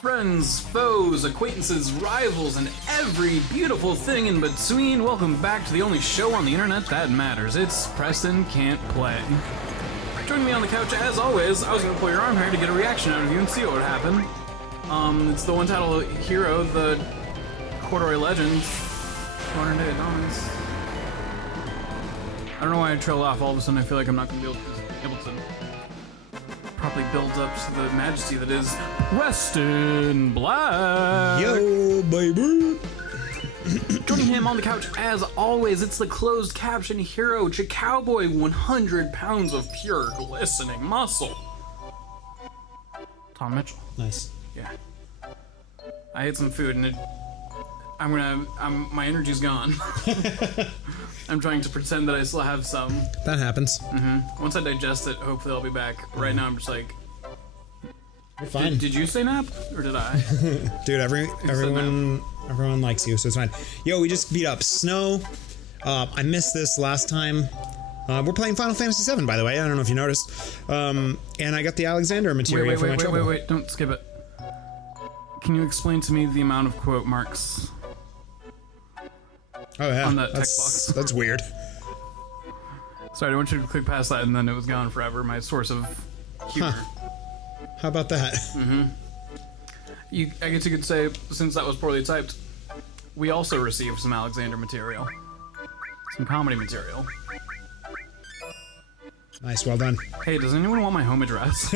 Friends, foes, acquaintances, rivals, and every beautiful thing in between, welcome back to the only show on the internet that matters. It's Preston Can't Play. Joining me on the couch, as always, I was going to pull your arm hair to get a reaction out of you and see what would happen. It's the one-title hero, the Corduroy Legend, 200 Diamonds. I don't know why I trailed off. All of a sudden I feel like I'm not going to be able to properly build up to the majesty that is Preston Black. Yo, baby. Joining him on the couch, as always, it's the closed caption hero, Cowboy, 100 pounds of pure glistening muscle. Tom Mitchell. Nice. Yeah. I ate some food and my energy's gone. I'm trying to pretend that I still have some. That happens. Once I digest it, hopefully I'll be back. But right now I'm just like... You're fine. Did you say nap? Or did I? Dude, everyone likes you, so it's fine. Yo, we just beat up Snow. I missed this last time. We're playing Final Fantasy VII, by the way. I don't know if you noticed. And I got the Alexander material for my trouble. Wait, don't skip it. Can you explain to me the amount of quote marks? Oh yeah, on that text box. That's weird. Sorry, I want you to click past that and then it was gone forever. My source of humor. How about that? I guess you could say, since that was poorly typed, we also received some Alexander material. Some comedy material. Nice, well done. Hey, does anyone want my home address?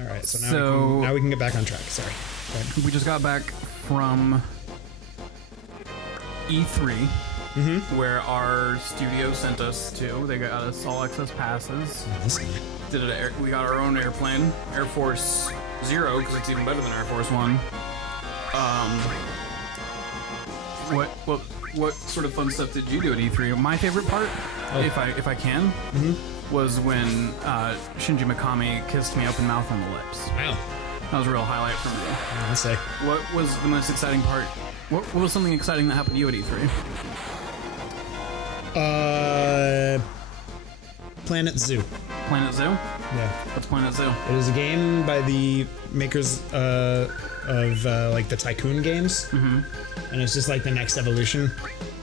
Alright, so now we can get back on track. Sorry. We just got back from E3, where our studio sent us to. They got us all access passes. We got our own airplane, Air Force Zero, because it's even better than Air Force One. What sort of fun stuff did you do at E3? My favorite part, if I can, was when Shinji Mikami kissed me open mouth on the lips. Wow. That was a real highlight for me. I'll say. What was the most exciting part? What was something exciting that happened to you at E3? Planet Zoo. Planet Zoo? Yeah. What's Planet Zoo? It is a game by the makers of like the Tycoon games. And it's just like the next evolution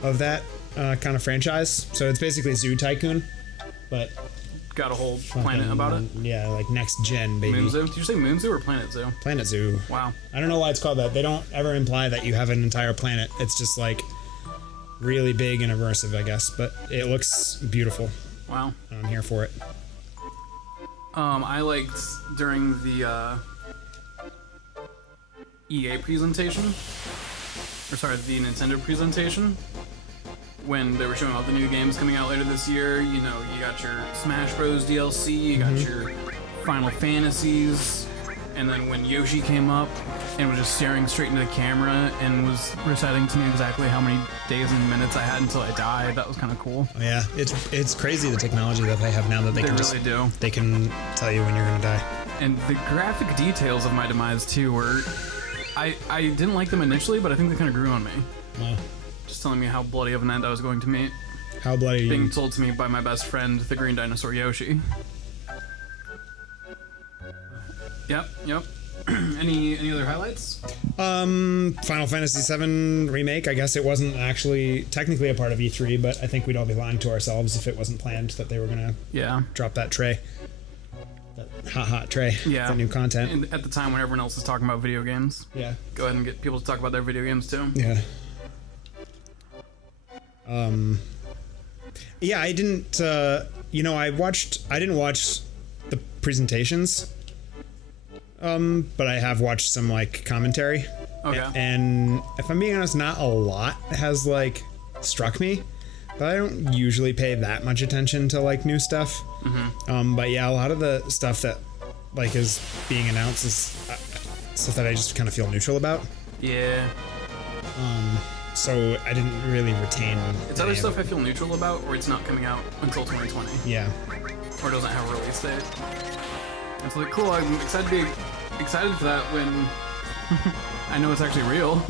of that kind of franchise. So it's basically Zoo Tycoon, but got a whole planet about it? Yeah, like next gen, baby. Moon Zoo? Did you say Moon Zoo or Planet Zoo? Planet Zoo. Wow. I don't know why it's called that. They don't ever imply that you have an entire planet. It's just like really big and immersive, I guess. But it looks beautiful. Wow. I'm here for it. I liked during the EA presentation, or sorry, the Nintendo presentation, when they were showing all the new games coming out later this year. You know, you got your Smash Bros. DLC, you got your Final Fantasies, and then when Yoshi came up and was just staring straight into the camera and was reciting to me exactly how many days and minutes I had until I died, that was kind of cool. Oh, yeah, it's crazy the technology that they have now that they can really do. They can tell you when you're gonna die. And the graphic details of my demise too were, I didn't like them initially, but I think they kind of grew on me. Wow. Just telling me how bloody of an end I was going to meet. How bloody? Being told to me by my best friend, the green dinosaur Yoshi. Yep. Any other highlights? Final Fantasy VII Remake. I guess it wasn't actually technically a part of E3, but I think we'd all be lying to ourselves if it wasn't planned that they were gonna drop that tray. That hot tray. Yeah. The new content. And at the time when everyone else is talking about video games. Yeah. Go ahead and get people to talk about their video games too. Yeah. Yeah, I didn't, I didn't watch the presentations, but I have watched some, like, commentary. Okay. And if I'm being honest, not a lot has, like, struck me, but I don't usually pay that much attention to, like, new stuff. But yeah, a lot of the stuff that, like, is being announced is stuff that I just kind of feel neutral about. Yeah. So I didn't really retain. It's other stuff I feel neutral about, or it's not coming out until 2020. Yeah. Or doesn't have a release date. It's like, cool, I'm excited for that when I know it's actually real.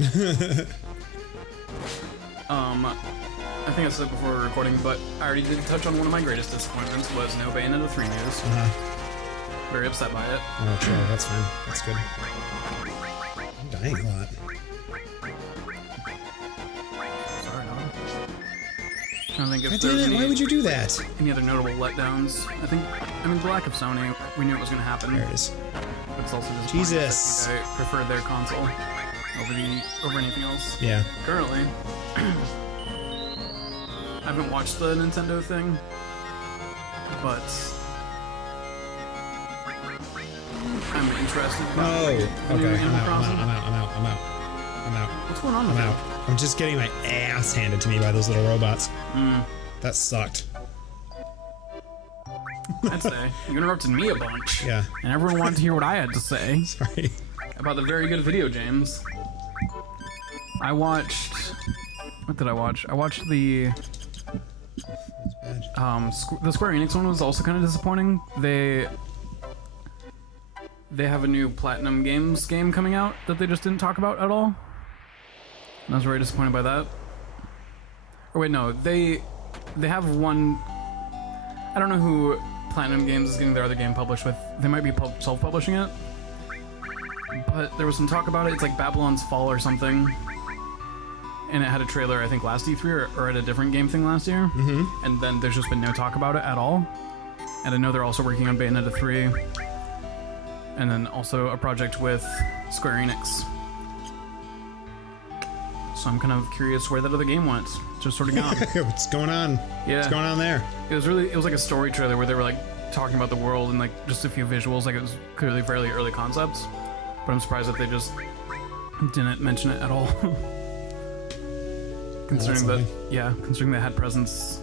I think I said it before recording, but I already did touch on one of my greatest disappointments was no Bayonetta 3 news. very upset by it. Oh, sure, that's fine. That's good. I'm dying a lot. Sorry, no. Trying to think if God there's damn it, why any, would you do that? any other notable letdowns. I mean, the lack of Sony, we knew it was going to happen. There it is. But it's also disappointing. Jesus. I prefer their console over anything else. Yeah. Currently. I haven't watched the Nintendo thing, but I'm interested. No. Okay, I'm out. What's going on I'm with out. I'm just getting my ass handed to me by those little robots. That sucked. I'd say. You interrupted me a bunch. Yeah. And everyone wanted to hear what I had to say Sorry. about the very good video games. I watched... What did I watch? I watched the... the Square Enix one was also kind of disappointing. They have a new Platinum Games game coming out that they just didn't talk about at all. And I was very disappointed by that. Or wait, no, they have one... I don't know who Platinum Games is getting their other game published with. They might be self-publishing it. But there was some talk about it. It's like Babylon's Fall or something. And it had a trailer, I think, last E3 or at a different game thing last year. And then there's just been no talk about it at all. And I know they're also working on Bayonetta 3. And then also a project with Square Enix. So I'm kind of curious where that other game went. Just sort of gone. What's going on? Yeah. What's going on there? It was like a story trailer where they were like talking about the world and like just a few visuals. Like it was clearly fairly early concepts. But I'm surprised that they just didn't mention it at all. Considering they had presence,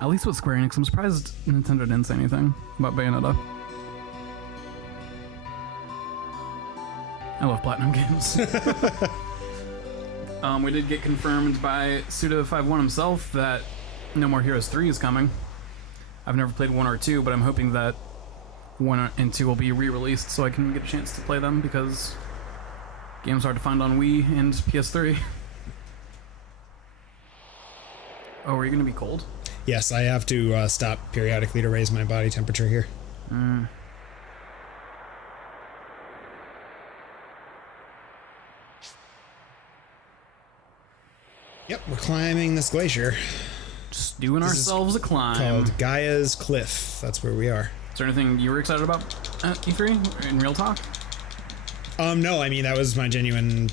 at least with Square Enix. I'm surprised Nintendo didn't say anything about Bayonetta. I love Platinum games. We did get confirmed by Suda51 himself that No More Heroes 3 is coming. I've never played 1 or 2, but I'm hoping that 1 and 2 will be re-released so I can get a chance to play them because games are hard to find on Wii and PS3. Oh, are you going to be cold? Yes, I have to stop periodically to raise my body temperature here. Yep, we're climbing this glacier. Just doing ourselves a climb. Called Gaea's Cliff. That's where we are. Is there anything you were excited about at E3 in real talk? No, I mean, that was my genuine...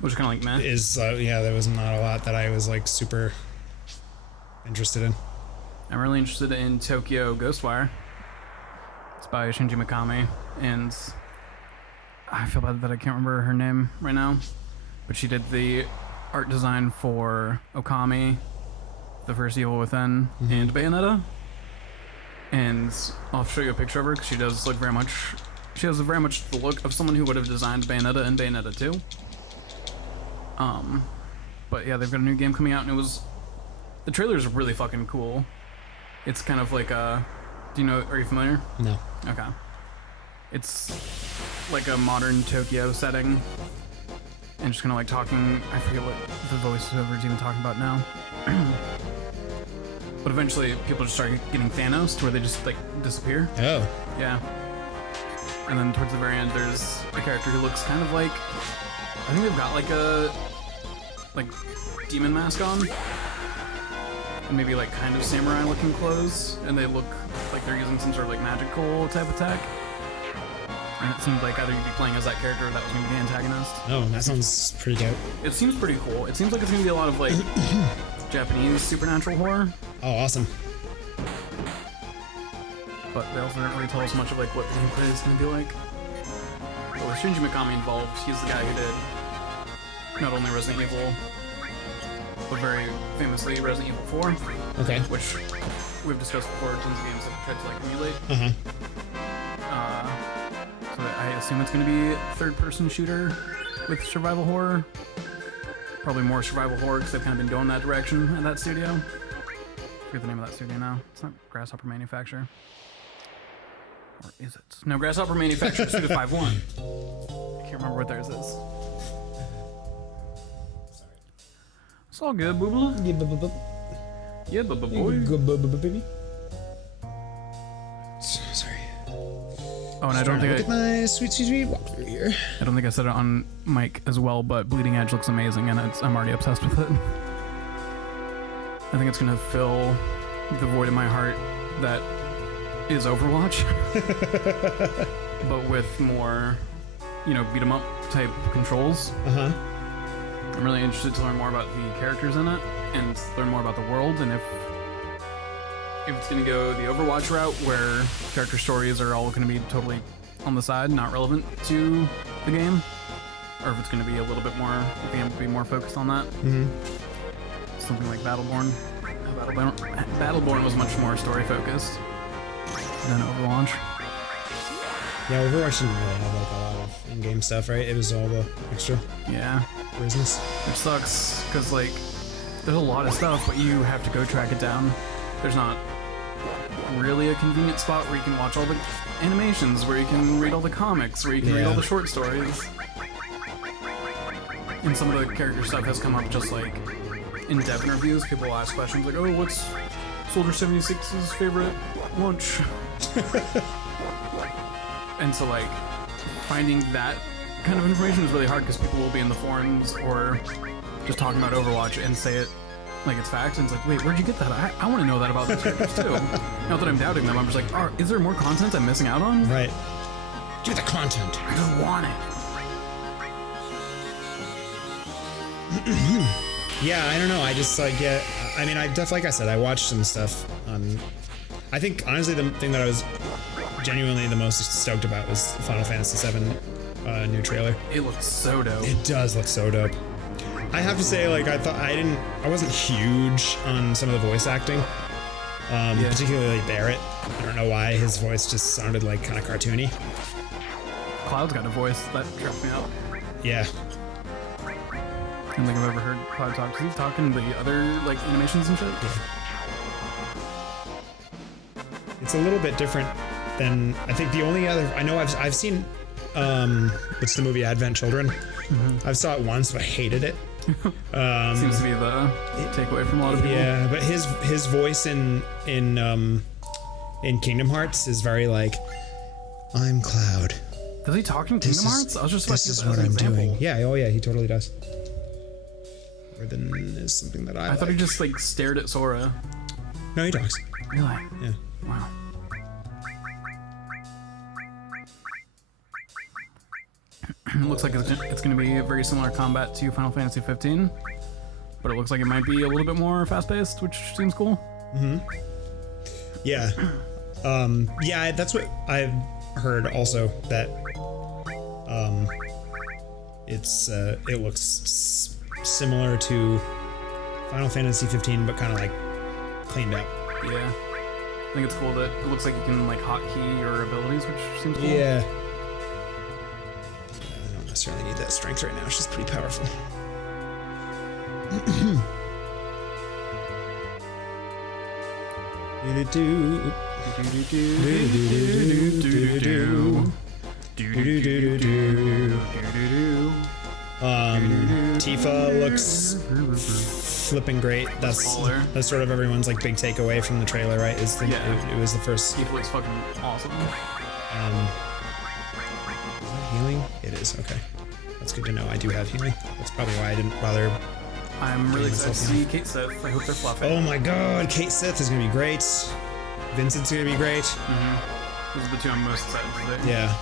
Which kind of like meh? Yeah, there was not a lot that I was like super interested in. I'm really interested in Tokyo Ghostwire. It's by Shinji Mikami, and I feel bad that I can't remember her name right now, but she did the art design for Okami, The First Evil Within, and Bayonetta. And I'll show you a picture of her because she does look very much. She has very much the look of someone who would have designed Bayonetta and Bayonetta 2. But yeah, they've got a new game coming out, and the trailer's really fucking cool. It's kind of like a... Do you know... Are you familiar? No. Okay. It's like a modern Tokyo setting. And just kind of like talking... I forget what the voiceover is even talking about now. But eventually, people just start getting Thanos to where they just like disappear. Oh. Yeah. And then towards the very end, there's a character who looks kind of like... I think they've got like a... like demon mask on. And maybe like kind of samurai looking clothes. And they look like they're using some sort of like magical type attack. And it seemed like either you'd be playing as that character or that was going to be the antagonist. Oh, that sounds pretty dope. It seems pretty cool. It seems like it's going to be a lot of like Japanese supernatural horror. Oh, awesome. But they also didn't really tell us much of like what the gameplay is going to be like. But with Shinji Mikami involved, he's the guy who did not only Resident Evil, but very famously Resident Evil 4. Okay. Which we've discussed before, tons of games have tried to like emulate. So I assume it's going to be third-person shooter with survival horror. Probably more survival horror because they've kind of been going that direction at that studio. I forget the name of that studio now. It's not Grasshopper Manufacturer. Or is it? No, Grasshopper Manufacturer Suda 51. I can't remember what theirs is. Sorry. It's all good, boobla. Yeah, boy. Baby. Sorry. Oh, and I Just don't trying to think look at my sweet walkthrough here. I don't think I said it on mic as well, but Bleeding Edge looks amazing, and I'm already obsessed with it. I think it's gonna fill the void in my heart that is Overwatch, but with more, beat 'em up type controls. I'm really interested to learn more about the characters in it and learn more about the world, and if it's going to go the Overwatch route where character stories are all going to be totally on the side, not relevant to the game, or if it's going to be a little bit more, if the game will be more focused on that. Something like Battleborn. Battleborn was much more story focused than Overwatch. Yeah, Overwatch didn't really have like a lot of in-game stuff, right? It was all the extra business. Which sucks, because like, there's a lot of stuff, but you have to go track it down. There's not really a convenient spot where you can watch all the animations, where you can read all the comics, where you can read all the short stories. And some of the character stuff has come up just like in-depth interviews. People will ask questions like, oh, what's Soldier 76's favorite lunch? And so like, finding that kind of information is really hard because people will be in the forums or just talking about Overwatch and say it like it's fact, and it's like, wait, where'd you get that? I want to know that about those characters too. Not that I'm doubting them, I'm just like, is there more content I'm missing out on? Right. Do the content. I just want it. Yeah, I don't know. I just like get. I mean, like I said, I watched some stuff. I think honestly, the thing that I was genuinely the most stoked about was Final Fantasy VII new trailer. It looks so dope. It does look so dope. I have to say, like, I wasn't huge on some of the voice acting, particularly Barrett. I don't know why his voice just sounded like kind of cartoony. Cloud's got a voice that tripped me out. Yeah. I don't think I've ever heard Cloud talk. Is he talking the other like animations and shit? Yeah. It's a little bit different than I think the only other. I know I've seen. What's the movie Advent Children? I've saw it once, but I hated it. Seems to be the takeaway from a lot of people. Yeah, but his voice in Kingdom Hearts is very like, I'm Cloud. Does he talk in Kingdom Hearts? I was just about to use that as an example. Doing. Yeah, oh yeah, he totally does. More than is something that I thought he just like stared at Sora. No, he talks. Really? Yeah. Wow. It looks like it's going to be a very similar combat to Final Fantasy 15, but it looks like it might be a little bit more fast-paced, which seems cool. Yeah. Yeah, that's what I've heard also, that it looks similar to Final Fantasy 15, but kind of like cleaned up. Yeah. I think it's cool that it looks like you can like hotkey your abilities, which seems cool. Yeah. I don't necessarily need that strength right now. She's pretty powerful. Tifa looks flipping great. That's sort of everyone's like big takeaway from the trailer, right? It was the first. Tifa looks fucking awesome. Is that healing? It is. Okay, that's good to know. I do have healing. That's probably why I didn't bother. I'm really excited to see Kate Sith. I hope they're fluffy. Oh my god, Kate Sith is gonna be great. Vincent's gonna be great. Those are the two I'm most excited to see. Yeah.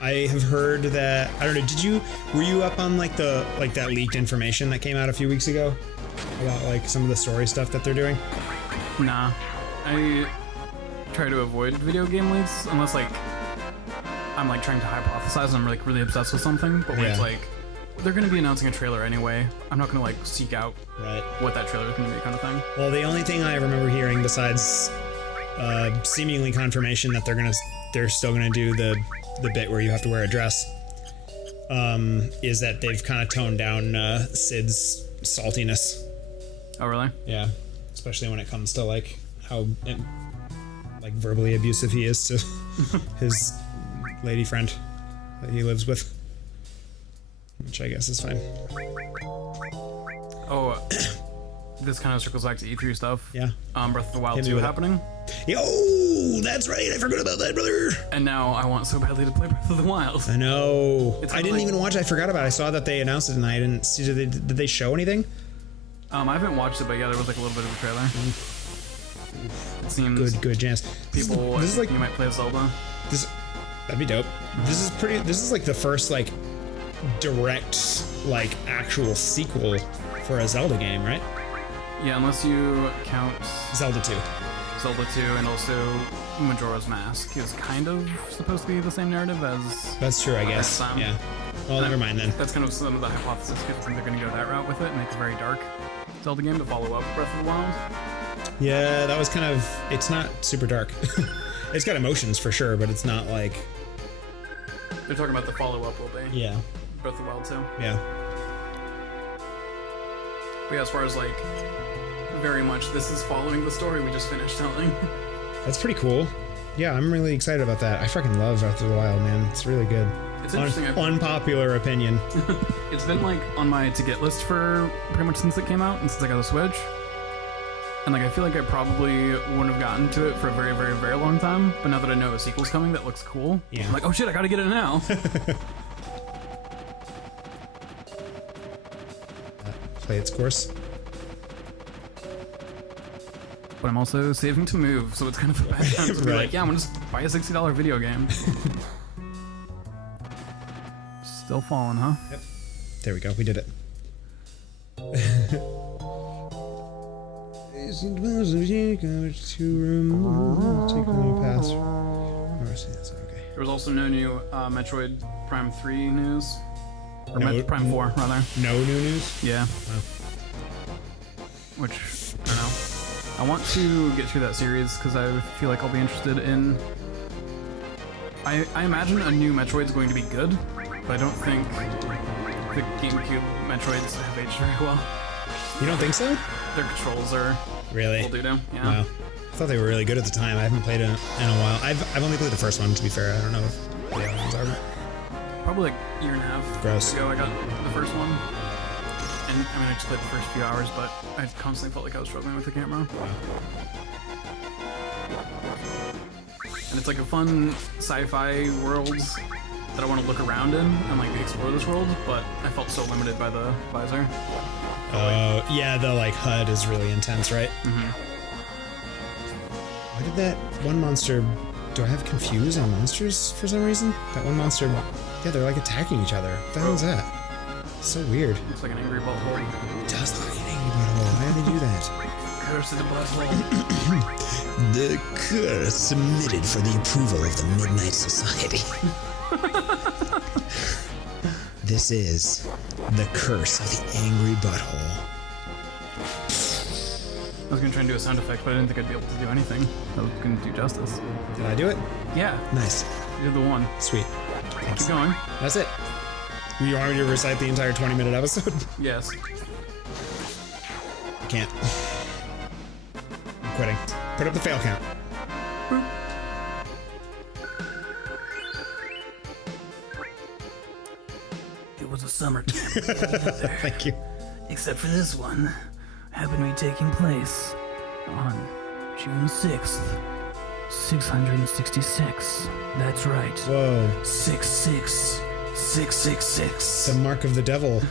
I have heard that, I don't know, were you up on like that leaked information that came out a few weeks ago about like some of the story stuff that they're doing? Nah. I try to avoid video game leaks unless like I'm like trying to hypothesize and I'm like really obsessed with something, but when it's like they're going to be announcing a trailer anyway, I'm not going to like seek out what that trailer is going to be kind of thing. Well, the only thing I remember hearing besides seemingly confirmation that they're still gonna do the bit where you have to wear a dress, is that they've kind of toned down Sid's saltiness. Oh really? Yeah, especially when it comes to like how like verbally abusive he is to his lady friend that he lives with, which I guess is fine. Oh, this kind of circles back to E3 stuff. Yeah. Breath of the Wild 2 happening. Yo, that's right. I forgot about that, brother. And now I want so badly to play Breath of the Wild. I know. I didn't like, even watch it. I forgot about it. I saw that they announced it, and I didn't see. Did they show anything? I haven't watched it, but yeah, there was like a little bit of a trailer. It seems Good chance. People, this is like you might play Zelda. That'd be dope. This is like the first like direct like actual sequel for a Zelda game, right? Yeah, unless you count Zelda 2. Zelda 2 and also Majora's Mask is kind of supposed to be the same narrative as... That's true, I guess. Yeah. Well, never mind then. That's kind of some of the hypothesis. People think they're going to go that route with it and make a very dark Zelda game to follow up Breath of the Wild. Yeah, that was kind of... It's not super dark. It's got emotions for sure, but it's not like... They're talking about the follow-up will be. Yeah. Breath of the Wild 2. Yeah. But yeah, as far as like... Very much this is following the story we just finished telling. That's pretty cool. Yeah, I'm really excited about that. I fucking love Breath of the Wild, man. It's really good. It's interesting. Unpopular opinion. It's been like on my to-get list for pretty much since it came out and since I got a Switch. And like I feel like I probably wouldn't have gotten to it for a very, very, very long time. But now that I know a sequel's coming that looks cool, yeah. I'm like, oh shit, I gotta get it now. Play its course. But I'm also saving to move, so it's kind of a bad time to be like, yeah, I'm gonna just buy a $60 video game. Still falling, huh? Yep. There we go. We did it. There was also no new Metroid Prime 3 news. Or Prime 4, rather. No new news? Yeah. Oh. Which, I don't know. I want to get through that series because I feel like I'll be interested in... I imagine a new Metroid's going to be good, but I don't think the GameCube Metroids have aged very well. You don't think so? Their controls are... Really? Will do them, yeah. Wow. I thought they were really good at the time. I haven't played it in a while. I've only played the first one, to be fair. I don't know if the other ones are. Probably like a year and a half Gross. ago I got the first one. And I mean, I just played the first few hours, but I constantly felt like I was struggling with the camera. Wow. And it's like a fun sci-fi world that I want to look around in and like explore this world, but I felt so limited by the visor. Oh, yeah, the like HUD is really intense, right? Mm-hmm. Why did that one monster... Do I have confused on monsters for some reason? That one monster... Yeah, they're like attacking each other. What the hell is that? So weird. Looks like an angry butthole. It does look like an angry butthole. Why do they do that? Curse of the butthole. The curse submitted for the approval of the Midnight Society. This is the curse of the angry butthole. I was gonna try and do a sound effect, but I didn't think I'd be able to do anything that was gonna do justice. Did I do it? Yeah. Nice. You did the one. Sweet. Keep going. That's it. You want me to recite the entire 20-minute episode? Yes. I can't. I'm quitting. Put up the fail count. Boop. It was a summertime. Thank you. Except for this one. Happened to be taking place on June 6th. 666. That's right. Whoa. 66666. The mark of the devil.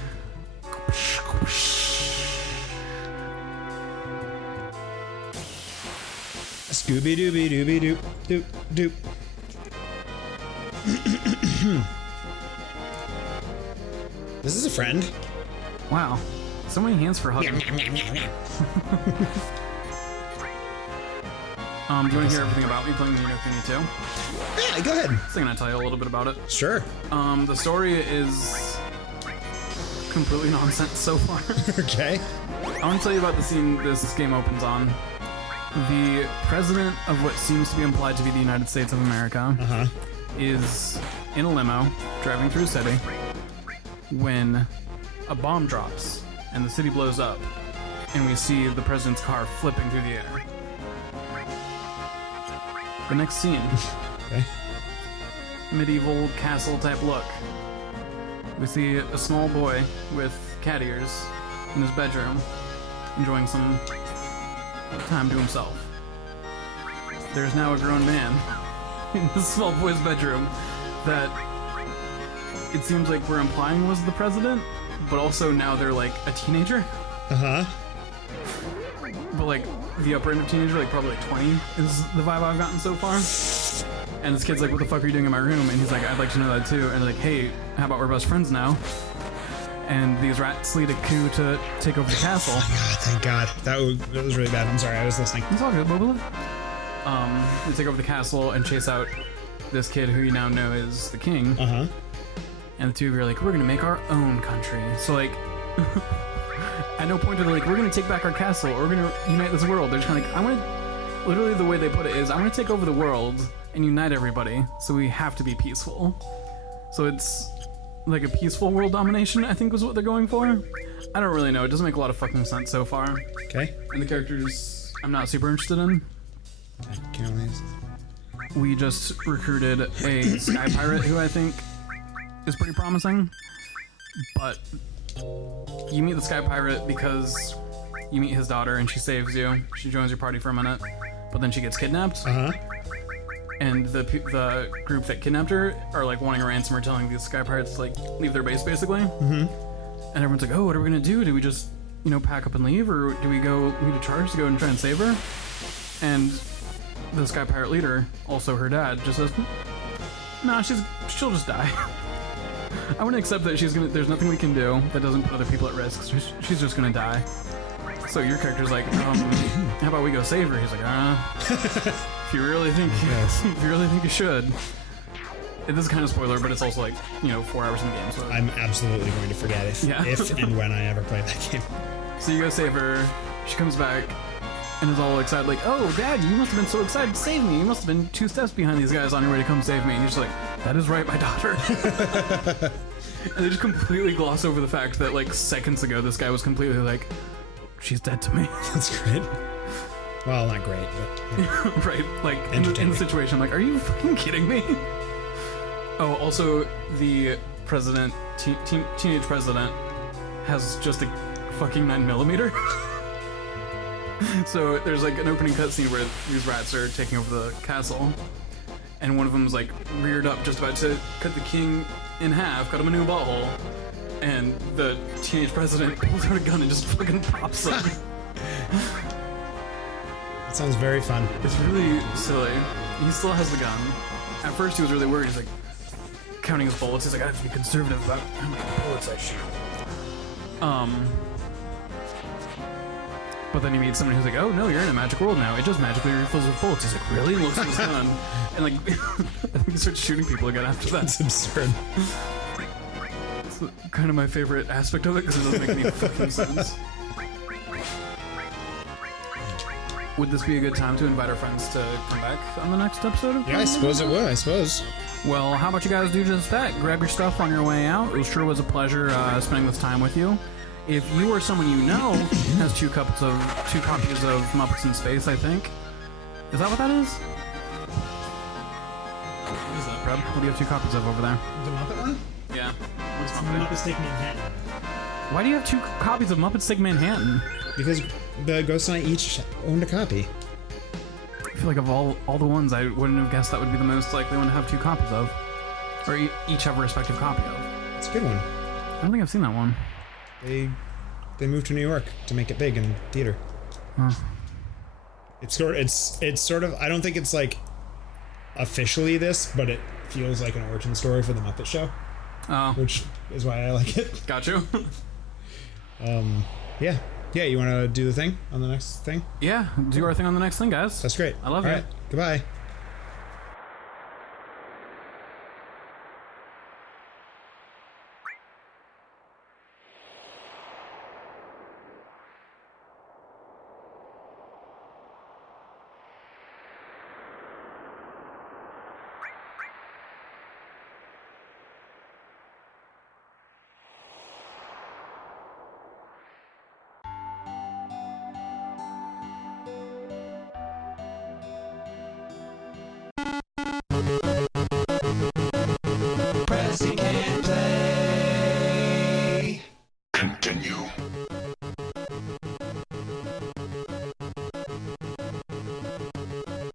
Scooby Dooby Dooby Doop Doop Doop. This is a friend. Wow. So many hands for hugging. Do you want to hear everything about me playing the Ni no Kuni 2? Yeah, go ahead. So I'm going to tell you a little bit about it. Sure. The story is completely nonsense so far. Okay. I want to tell you about the scene this game opens on. The president of what seems to be implied to be the United States of America is in a limo driving through a city when a bomb drops and the city blows up and we see the president's car flipping through the air. The next scene. Okay. Medieval castle type look. We see a small boy with cat ears in his bedroom enjoying some time to himself. there's now a grown man in this small boy's bedroom that it seems like we're implying was the president, but also now they're like a teenager. Uh-huh. But like the upper end of teenager, like probably like 20 is the vibe I've gotten so far. And this kid's like, what the fuck are you doing in my room? And he's like, I'd like to know that too. And like, hey, how about we're best friends now? And these rats lead a coup to take over the castle. Oh my god, thank god. That was really bad. I'm sorry, I was listening. It's all good, Bubba. They take over the castle and chase out this kid who you now know is the king. Uh-huh. And the two of you are like, we're gonna make our own country. So like, at no point are they like, we're gonna take back our castle, or we're gonna unite this world. They're just kind of like, I wanna, literally the way they put it is, I wanna take over the world and unite everybody, so we have to be peaceful. So it's like a peaceful world domination, I think was what they're going for. I don't really know, it doesn't make a lot of fucking sense so far. Okay. And the characters I'm not super interested in. We just recruited a sky pirate who I think is pretty promising, but you meet the sky pirate because you meet his daughter and she saves you. She joins your party for a minute, but then she gets kidnapped. Uh-huh. And the group that kidnapped her are like wanting a ransom or telling these sky pirates to like leave their base basically. Mm-hmm. And everyone's like, oh, what are we gonna do? Do we just, pack up and leave, or do we go lead a charge to go and try and save her? And the sky pirate leader, also her dad, just says, nah, she'll just die. I want to accept that there's nothing we can do that doesn't put other people at risk. She's just gonna die. So your character's like, how about we go save her? He's like, if you really think, you should. This is kind of spoiler, but it's also like, 4 hours in the game. So I'm absolutely going to forget if and when I ever play that game. So you go save her. She comes back and is all excited, like, oh, Dad, you must have been so excited to save me. You must have been 2 steps behind these guys on your way to come save me. And you're just like, that is right, my daughter. And they just completely gloss over the fact that, like, seconds ago, this guy was completely like, she's dead to me. That's great. Well, not great, but... right, like, in the situation, like, are you fucking kidding me? Oh, also, the president, teenage president, has just a fucking 9mm. So there's like an opening cutscene where these rats are taking over the castle, and one of them's like reared up, just about to cut the king in half, cut him a new butthole, and the teenage president pulls out a gun and just fucking pops him. That sounds very fun. It's really silly. He still has the gun. At first he was really worried. He's like counting his bullets. He's like, I have to be conservative about how many bullets I shoot. But then he meets someone who's like, oh no, you're in a magic world now. It just magically refills with bullets. He's like, really? Looks at his gun. And like, I think he starts shooting people again after that. That's absurd. It's kind of my favorite aspect of it because it doesn't make any fucking sense. Would this be a good time to invite our friends to come back on the next episode? Yeah, I suppose it would, I suppose. Well, how about you guys do just that? Grab your stuff on your way out. It sure was a pleasure spending this time with you. If you or someone you know has two copies of Muppets in Space, I think. Is that what that is? What is that, Brad? What do you have 2 copies of over there? The Muppet one? Yeah. What's Muppets Take Manhattan. Why do you have 2 copies of Muppets Take Manhattan? Because the Ghost and I each owned a copy. I feel like of all the ones, I wouldn't have guessed that would be the most likely one to have 2 copies of. Or each have a respective copy of. It's a good one. I don't think I've seen that one. They moved to New York to make it big in theater. Huh. It's sort of, I don't think it's like officially this, but it feels like an origin story for the Muppet Show. Oh. Which is why I like it. Got you. Yeah. Yeah, you want to do the thing on the next thing? Yeah, do our thing on the next thing, guys. That's great. I love All it. right, goodbye. Pressing and play. Continue.